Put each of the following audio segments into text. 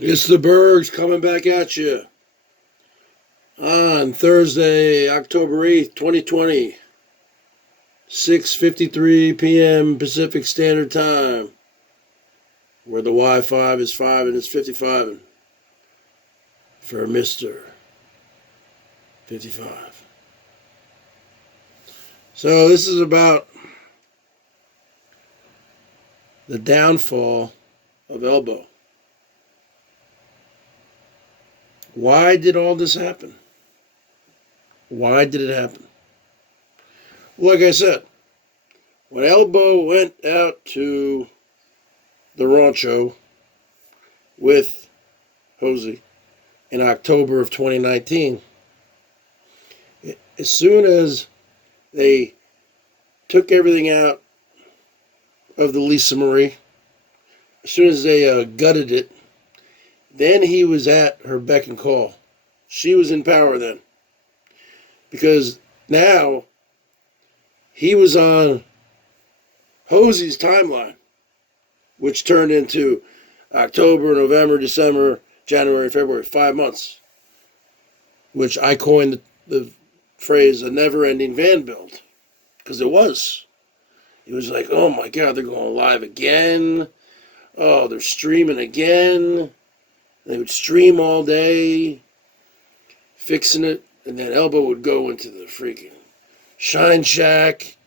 It's the Bergs coming back at you on Thursday, October 8th, 2020, 6:53 p.m. Pacific Standard Time, where the Wi-Fi is 5 and it's 55 for Mr. 55. So this is about the downfall of Elbo. Why did all this happen? Why did it happen? Well, like I said, when Elbo went out to the rancho with Hosey in October of 2019, as soon as they took everything out of the Lisa Marie, as soon as they gutted it, then he was at her beck and call. She was in power then. Because now he was on Hosey's timeline, which turned into October, November, December, January, February, 5 months, which I coined the phrase a never-ending van build, because it was. It was like, oh my God, they're going live again. Oh, they're streaming again. They would stream all day, fixing it, and then Elbo would go into the freaking Shine Shack,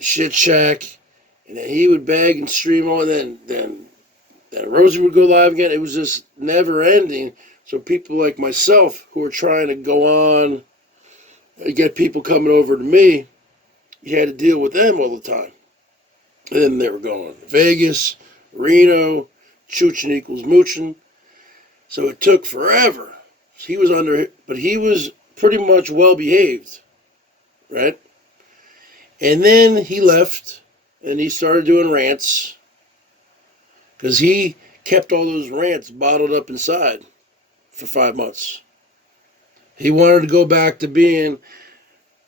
Shit Shack, and then he would beg and stream all, and then Rosie would go live again. It was just never ending. So people like myself who were trying to go on, get people coming over to me, you had to deal with them all the time. And then they were going to Vegas, Reno, Choochin equals Moochin. So it took forever. He was but he was pretty much well behaved, right? And then he left and he started doing rants because he kept all those rants bottled up inside for 5 months. He wanted to go back to being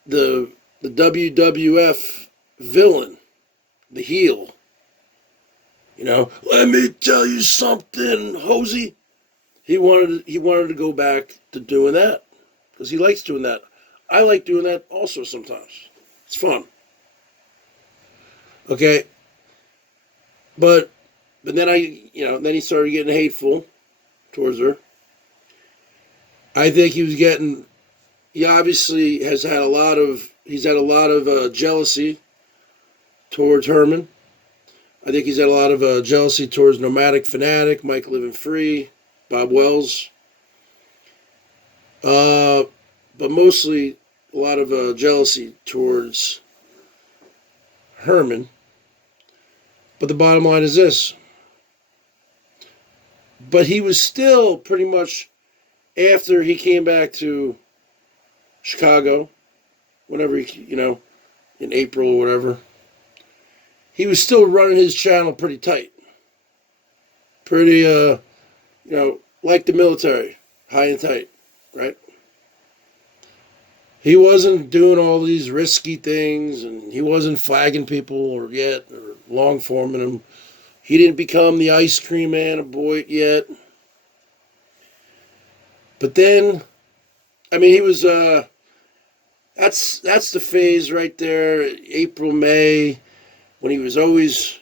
the WWF villain, the heel. You know, let me tell you something, Hosey. He wanted to go back to doing that because he likes doing that. I like doing that also sometimes. It's fun. Okay. But then then he started getting hateful towards her. I think he obviously he's had a lot of jealousy towards Herman. I think he's had a lot of jealousy towards Nomadic Fanatic, Mike Living Free, Bob Wells. But mostly a lot of jealousy towards Herman. But the bottom line is this. But he was still pretty much, after he came back to Chicago, whenever in April or whatever, he was still running his channel pretty tight. Pretty, like the military, high and tight, right? He wasn't doing all these risky things, and he wasn't flagging people or long forming them. He didn't become the ice cream man of BOYT yet. But then, he was, that's the phase right there, April, May, when he was always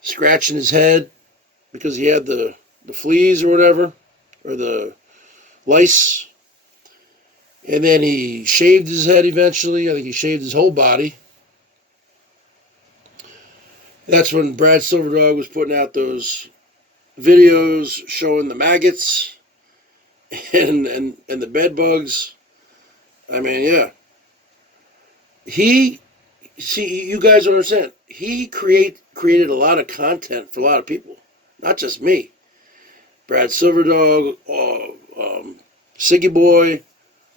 scratching his head because he had the fleas or whatever, or the lice. And then he shaved his head eventually. I think he shaved his whole body. That's when Brad Silverdog was putting out those videos showing the maggots and the bed bugs. Yeah. You guys don't understand. He created a lot of content for a lot of people, not just me. Brad Silverdog, Siggy Boy,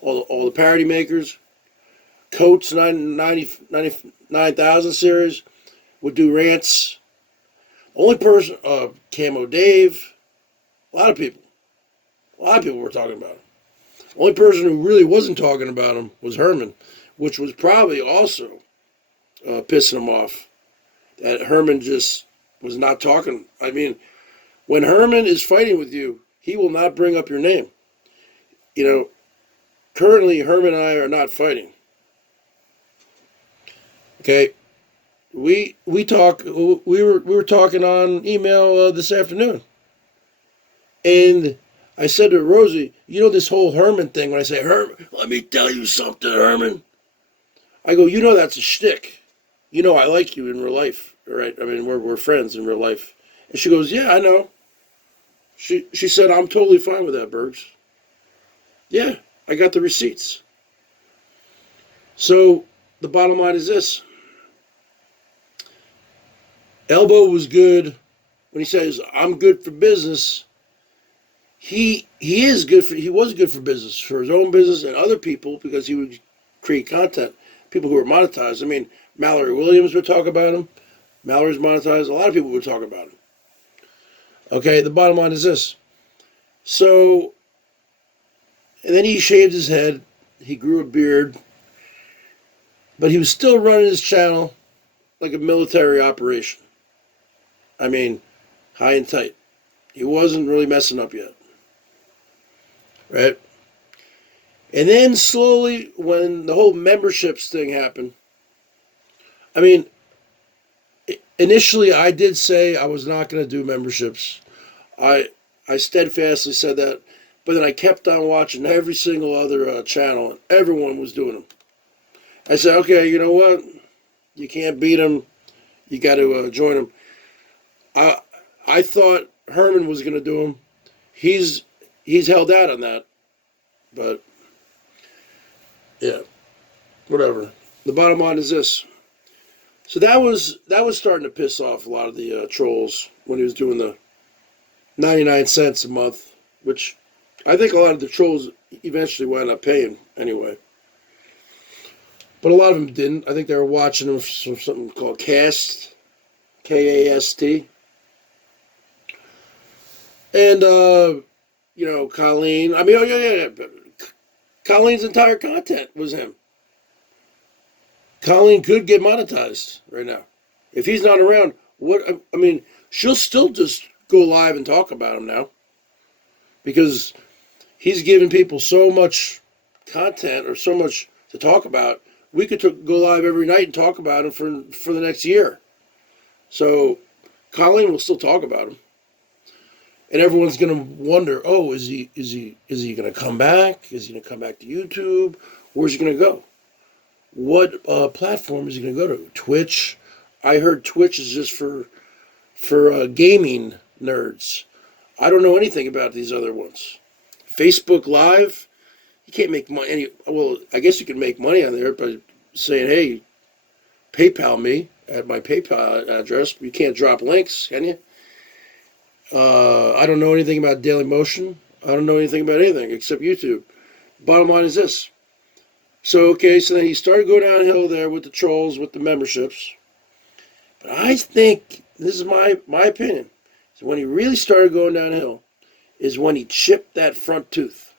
all the parody makers, Coates 99,000 series would do rants. Only person, Camo Dave, a lot of people were talking about him. Only person who really wasn't talking about him was Herman, which was probably also pissing him off. That Herman just was not talking. When Herman is fighting with you, he will not bring up your name. You know, currently Herman and I are not fighting. Okay, we talk. We were talking on email this afternoon, and I said to Rosie, you know this whole Herman thing. When I say Herman, let me tell you something, Herman. I go, you know that's a shtick. You know I like you in real life, right? I mean we're friends in real life. And she goes, yeah, I know. She said, I'm totally fine with that, Bergs. Yeah, I got the receipts. So the bottom line is this. Elbo was good when he says, I'm good for business. He was good for business, for his own business and other people, because he would create content. People who were monetized. I mean, Mallory Williams would talk about him. Mallory's monetized. A lot of people would talk about him. Okay, the bottom line is this. So, and then he shaved his head. He grew a beard. But he was still running his channel like a military operation. I mean, high and tight. He wasn't really messing up yet. Right? And then slowly, when the whole memberships thing happened, I mean, initially I did say I was not going to do memberships. I steadfastly said that, but then I kept on watching every single other channel, and everyone was doing them. I said, okay, you know what? You can't beat them. You got to join them. I thought Herman was going to do them. He's held out on that, but yeah, whatever. The bottom line is this. So that was starting to piss off a lot of the trolls when he was doing the 99 cents a month, which I think a lot of the trolls eventually wound up paying anyway. But a lot of them didn't. I think they were watching them for something called Cast, K-A-S-T. And, you know, Colleen. I mean, oh, yeah. Colleen's entire content was him. Colleen could get monetized right now. If he's not around, I mean, she'll still just go live and talk about him now. Because he's giving people so much content or so much to talk about. We could go live every night and talk about him for the next year. So Colleen will still talk about him. And everyone's going to wonder, oh, is he going to come back? Is he going to come back to YouTube? Where's he going to go? What platform is he going to go to? Twitch? I heard Twitch is just for gaming nerds. I don't know anything about these other ones. Facebook Live? You can't make money. Well, I guess you can make money on there by saying, hey, PayPal me at my PayPal address. You can't drop links, can you? I don't know anything about Dailymotion. I don't know anything about anything except YouTube. Bottom line is this. So then he started going downhill there with the trolls, with the memberships. But I think, this is my opinion, so when he really started going downhill is when he chipped that front tooth.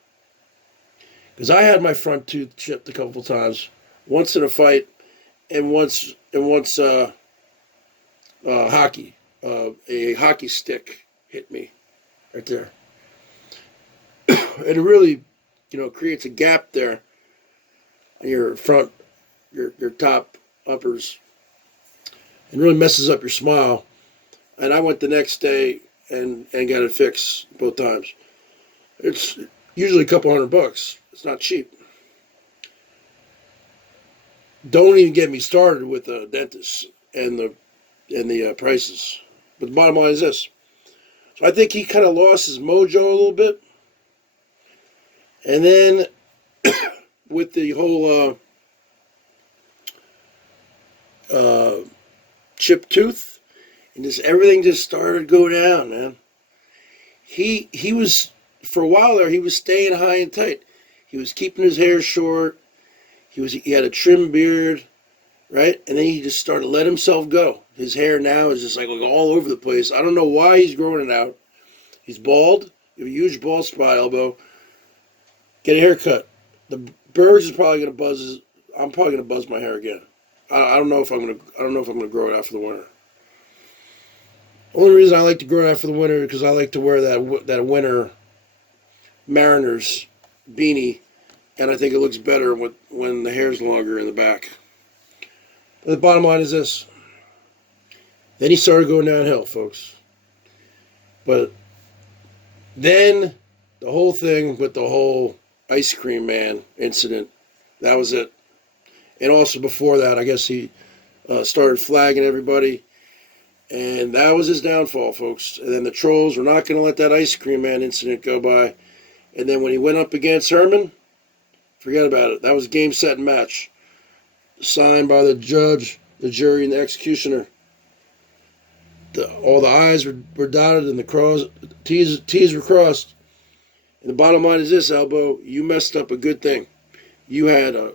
Because I had my front tooth chipped a couple times. Once in a fight, and once hockey. A hockey stick hit me right there. And it really, creates a gap there on your front, your top uppers, and really messes up your smile. And I went the next day and got it fixed both times. It's usually a couple $100. It's not cheap. Don't even get me started with the dentist and the prices. But the bottom line is this. So I think he kind of lost his mojo a little bit. And then with the whole chipped tooth, and everything just started to go down, man. He was, for a while there, he was staying high and tight. He was keeping his hair short. He had a trim beard, right? And then he just started to let himself go. His hair now is just like all over the place. I don't know why he's growing it out. He's bald. You have a huge bald spot, Elbo. Get a haircut. The BERGS is probably gonna buzz. I'm probably gonna buzz my hair again. I don't know if I'm gonna grow it out for the winter. Only reason I like to grow it out for the winter is because I like to wear that winter Mariners beanie, and I think it looks better when the hair's longer in the back. But the bottom line is this. Then he started going downhill, folks. But then the whole thing with the whole ice cream man incident, that was it. And also before that, I guess he started flagging everybody. And that was his downfall, folks. And then the trolls were not going to let that ice cream man incident go by. And then when he went up against Herman, forget about it. That was game, set, and match. Signed by the judge, the jury, and the executioner. All the I's were dotted and the T's were crossed. And the bottom line is this, Elbo, you messed up a good thing. You had a